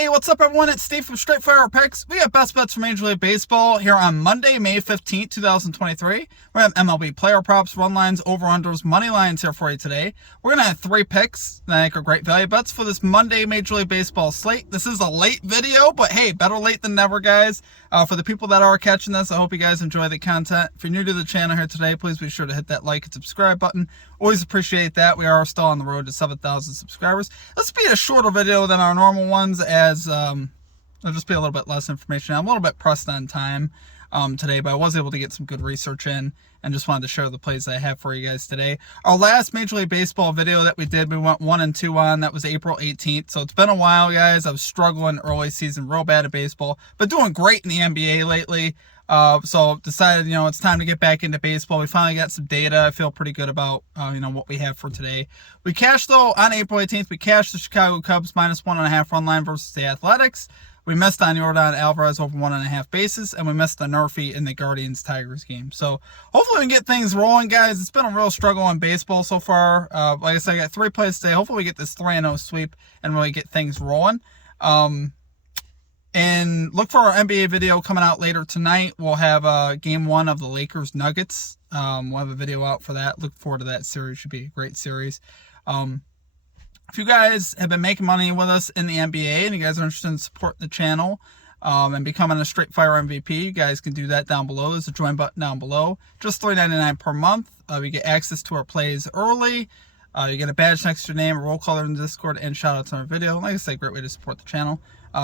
Hey, what's up everyone? It's Steve from Straight Fire Picks. We got best bets from Major League Baseball here on Monday, May 15th, 2023. We have MLB player props, run lines, over-unders, money lines here for you today. We're going to have 3 picks that I think are great value bets for this Monday Major League Baseball slate. This is a late video, but hey, better late than never, guys. For the people that are catching this, I hope you guys enjoy the content. If you're new to the channel here today, please be sure to hit that like and subscribe button. Always appreciate that. We are still on the road to 7,000 subscribers. This will be a shorter video than our normal ones, as there'll just be a little bit less information. I'm a little bit pressed on time today, but I was able to get some good research in and just wanted to share the plays that I have for you guys today. Our last Major League Baseball video that we did, we went 1 and 2 on. That was April 18th. So it's been a while, guys. I was struggling early season, real bad at baseball, but doing great in the NBA lately. So decided, it's time to get back into baseball. We finally got some data. I feel pretty good about, what we have for today. We cashed, though, on April 18th. We cashed the Chicago Cubs minus 1.5 run line versus the Athletics. We missed on Yordan Alvarez over 1.5 bases, and we missed the Murphy in the Guardians-Tigers game. So hopefully we can get things rolling, guys. It's been a real struggle in baseball so far. Like I said, I got 3 plays today. Hopefully we get this 3-0 sweep and really get things rolling. And look for our NBA video coming out later tonight. We'll have game 1 of the Lakers-Nuggets. We'll have a video out for that. Look forward to that series. Should be a great series. If you guys have been making money with us in the NBA and you guys are interested in supporting the channel and becoming a Straight Fire MVP, you guys can do that down below. There's a join button down below. Just $3.99 per month. We get access to our plays early. You get a badge next to your name, a roll color in the Discord, and shout outs on our video. Like I said, great way to support the channel.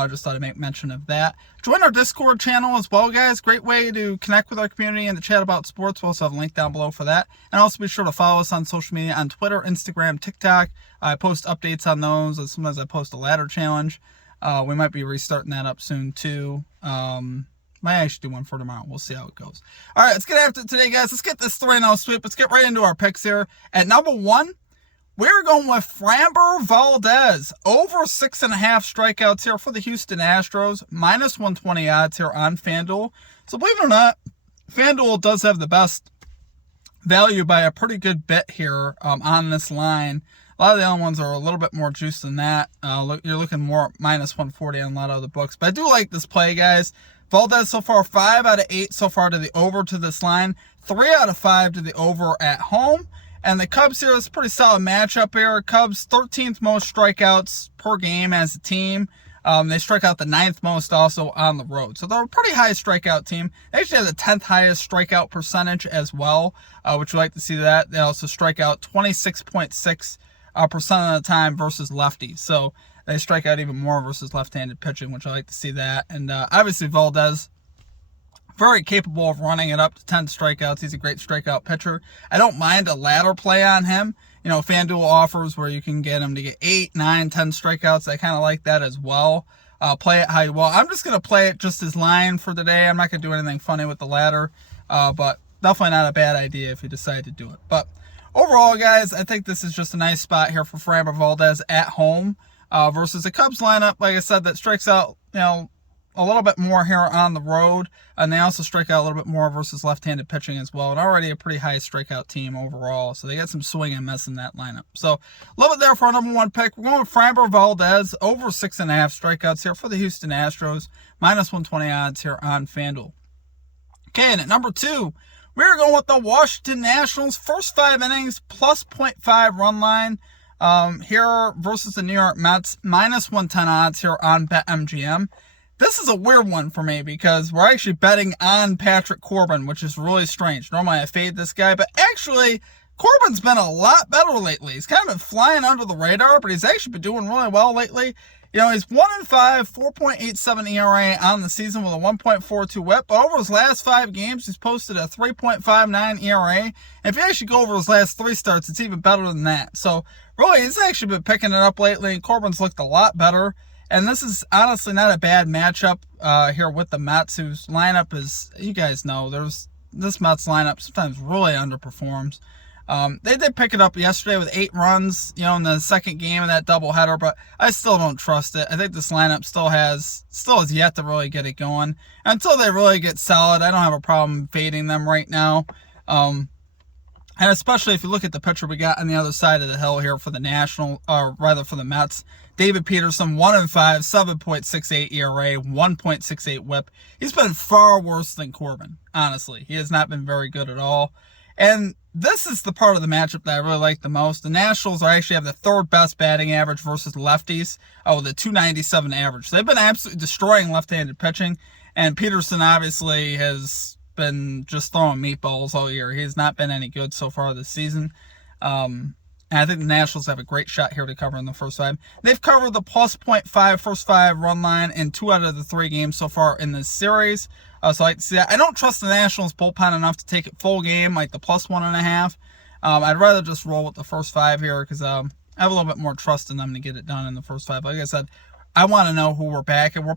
Just thought I'd make mention of that. Join our Discord channel as well, guys. Great way to connect with our community and to chat about sports. We'll also have a link down below for that. And also be sure to follow us on social media on Twitter, Instagram, TikTok. I post updates on those. Sometimes I post a ladder challenge. We might be restarting that up soon too. Might actually do one for tomorrow. We'll see how it goes. All right, let's get after it today, guys. Let's get this 3-0 sweep. Let's get right into our picks here. At number 1, we're going with Framber Valdez. Over 6.5 strikeouts here for the Houston Astros. Minus 120 odds here on FanDuel. So believe it or not, FanDuel does have the best value by a pretty good bit here on this line. A lot of the other ones are a little bit more juiced than that. You're looking more minus 140 on a lot of the books. But I do like this play, guys. Valdez so far 5 out of 8 so far to the over to this line. 3 out of 5 to the over at home. And the Cubs here is a pretty solid matchup here. Cubs 13th most strikeouts per game as a team. They strike out the 9th most also on the road. So they're a pretty high strikeout team. They actually have the 10th highest strikeout percentage as well, which we like to see that. They also strike out 26.6% of the time versus lefties. So they strike out even more versus left-handed pitching, which I like to see that. And obviously Valdez, very capable of running it up to 10 strikeouts. He's a great strikeout pitcher. I don't mind a ladder play on him. FanDuel offers where you can get him to get 8, 9, 10 strikeouts. I kind of like that as well. Play it how you will. I'm just going to play it just as line for today. I'm not going to do anything funny with the ladder, but definitely not a bad idea if you decide to do it. But overall, guys, I think this is just a nice spot here for Framber Valdez at home versus the Cubs lineup, like I said, that strikes out, a little bit more here on the road, and they also strike out a little bit more versus left-handed pitching as well, and already a pretty high strikeout team overall, so they got some swing and miss in that lineup. So, love it there for our number 1 pick. We're going with Framber Valdez, over 6.5 strikeouts here for the Houston Astros, minus 120 odds here on FanDuel. Okay, and at number 2, we're going with the Washington Nationals, first 5 innings, plus 0.5 run line here versus the New York Mets, minus 110 odds here on BetMGM. This is a weird one for me because we're actually betting on Patrick Corbin, which is really strange. Normally I fade this guy, but actually Corbin's been a lot better lately. He's kind of been flying under the radar, but he's actually been doing really well lately. He's 1-5, 4.87 ERA on the season with a 1.42 whip, but over his last 5 games, he's posted a 3.59 ERA. And if you actually go over his last 3 starts, it's even better than that. So really, he's actually been picking it up lately, and Corbin's looked a lot better. And this is honestly not a bad matchup here with the Mets, whose lineup is, you guys know, this Mets lineup sometimes really underperforms. They did pick it up yesterday with 8 runs, in the second game of that doubleheader, but I still don't trust it. I think this lineup still has yet to really get it going. Until they really get solid, I don't have a problem fading them right now. And especially if you look at the pitcher we got on the other side of the hill here for the for the Mets, David Peterson, 1-5, 7.68 ERA, 1.68 WHIP. He's been far worse than Corbin, honestly. He has not been very good at all. And this is the part of the matchup that I really like the most. The Nationals actually have the third best batting average versus lefties with a 297 average. So they've been absolutely destroying left-handed pitching. And Peterson obviously has been just throwing meatballs all year. He has not been any good so far this season. And I think the Nationals have a great shot here to cover in the first 5. They've covered the plus .5 first 5 run line in 2 out of the 3 games so far in this series. So I like to see that. I don't trust the Nationals bullpen enough to take it full game, like the plus 1.5. I'd rather just roll with the first 5 here because I have a little bit more trust in them to get it done in the first 5. Like I said, I want to know who we're backing. We're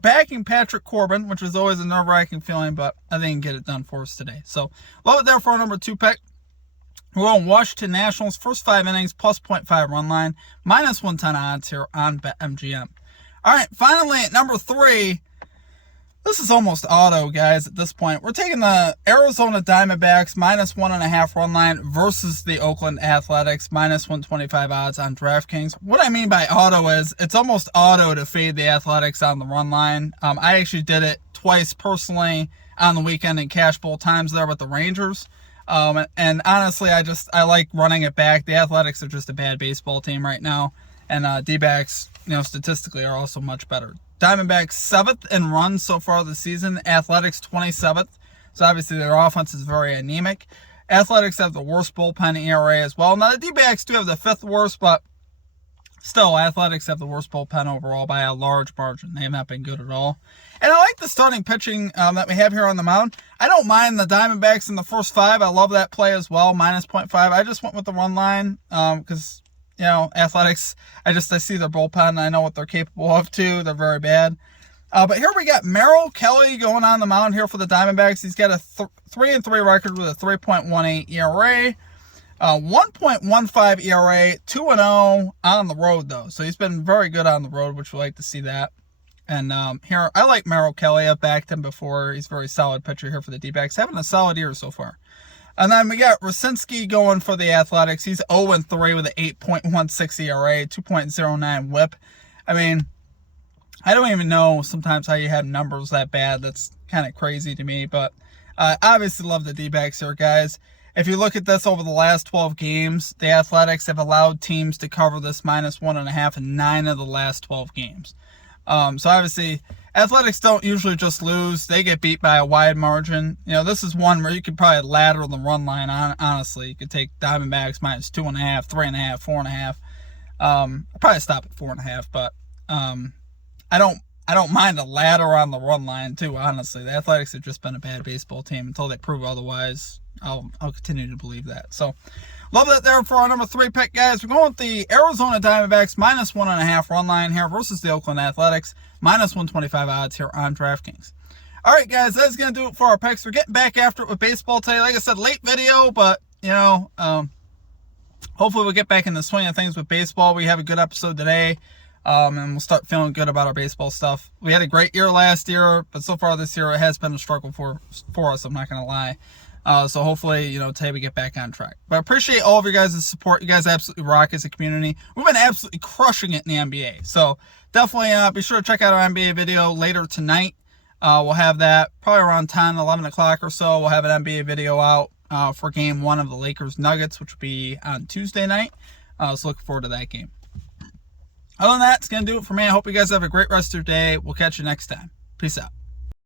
backing Patrick Corbin, which is always a nerve-wracking feeling, but I think he can get it done for us today. So love it there for our number 2 pick. We're going Washington Nationals, first 5 innings, plus .5 run line, minus 110 odds here on BetMGM. All right, finally at number 3, this is almost auto, guys, at this point. We're taking the Arizona Diamondbacks, minus 1.5 run line versus the Oakland Athletics, minus 125 odds on DraftKings. What I mean by auto is it's almost auto to fade the Athletics on the run line. I actually did it twice personally on the weekend in cash bowl times there with the Rangers. And honestly, I like running it back. The Athletics are just a bad baseball team right now. And D-backs, statistically are also much better. Diamondbacks 7th in runs so far this season. Athletics 27th. So obviously their offense is very anemic. Athletics have the worst bullpen ERA as well. Now the D-backs do have the 5th worst, but still, Athletics have the worst bullpen overall by a large margin. They have not been good at all. And I like the starting pitching that we have here on the mound. I don't mind the Diamondbacks in the first 5. I love that play as well, minus 0.5. I just went with the run line because, Athletics, I see their bullpen. I know what they're capable of, too. They're very bad. But here we got Merrill Kelly going on the mound here for the Diamondbacks. He's got a 3-3 record with a 3.18 ERA. 1.15 ERA, 2-0 on the road, though. So he's been very good on the road, which we like to see that. And here, I like Merrill Kelly. I've backed him before. He's a very solid pitcher here for the D-backs. Having a solid year so far. And then we got Rosinski going for the Athletics. He's 0-3 with an 8.16 ERA, 2.09 WHIP. I mean, I don't even know sometimes how you have numbers that bad. That's kind of crazy to me. But I obviously love the D-backs here, guys. If you look at this over the last 12 games, the Athletics have allowed teams to cover this minus 1.5 in 9 of the last 12 games. So obviously, Athletics don't usually just lose. They get beat by a wide margin. This is one where you could probably ladder the run line, honestly. You could take Diamondbacks minus 2.5, 3.5, 4.5. I'll probably stop at 4.5, but I don't mind a ladder on the run line, too, honestly. The Athletics have just been a bad baseball team until they prove otherwise. I'll continue to believe that. So, love that there for our number 3 pick, guys. We're going with the Arizona Diamondbacks minus 1.5 run line here versus the Oakland Athletics, minus 125 odds here on DraftKings. All right, guys, that's going to do it for our picks. We're getting back after it with baseball today. Like I said, late video, but, hopefully we'll get back in the swing of things with baseball. We have a good episode today, and we'll start feeling good about our baseball stuff. We had a great year last year, but so far this year it has been a struggle for us, I'm not going to lie. So hopefully, today we get back on track. But I appreciate all of your guys' support. You guys absolutely rock as a community. We've been absolutely crushing it in the NBA. So definitely be sure to check out our NBA video later tonight. We'll have that probably around 10, 11 o'clock or so. We'll have an NBA video out for Game 1 of the Lakers Nuggets, which will be on Tuesday night. So look forward to that game. Other than that, it's going to do it for me. I hope you guys have a great rest of your day. We'll catch you next time. Peace out.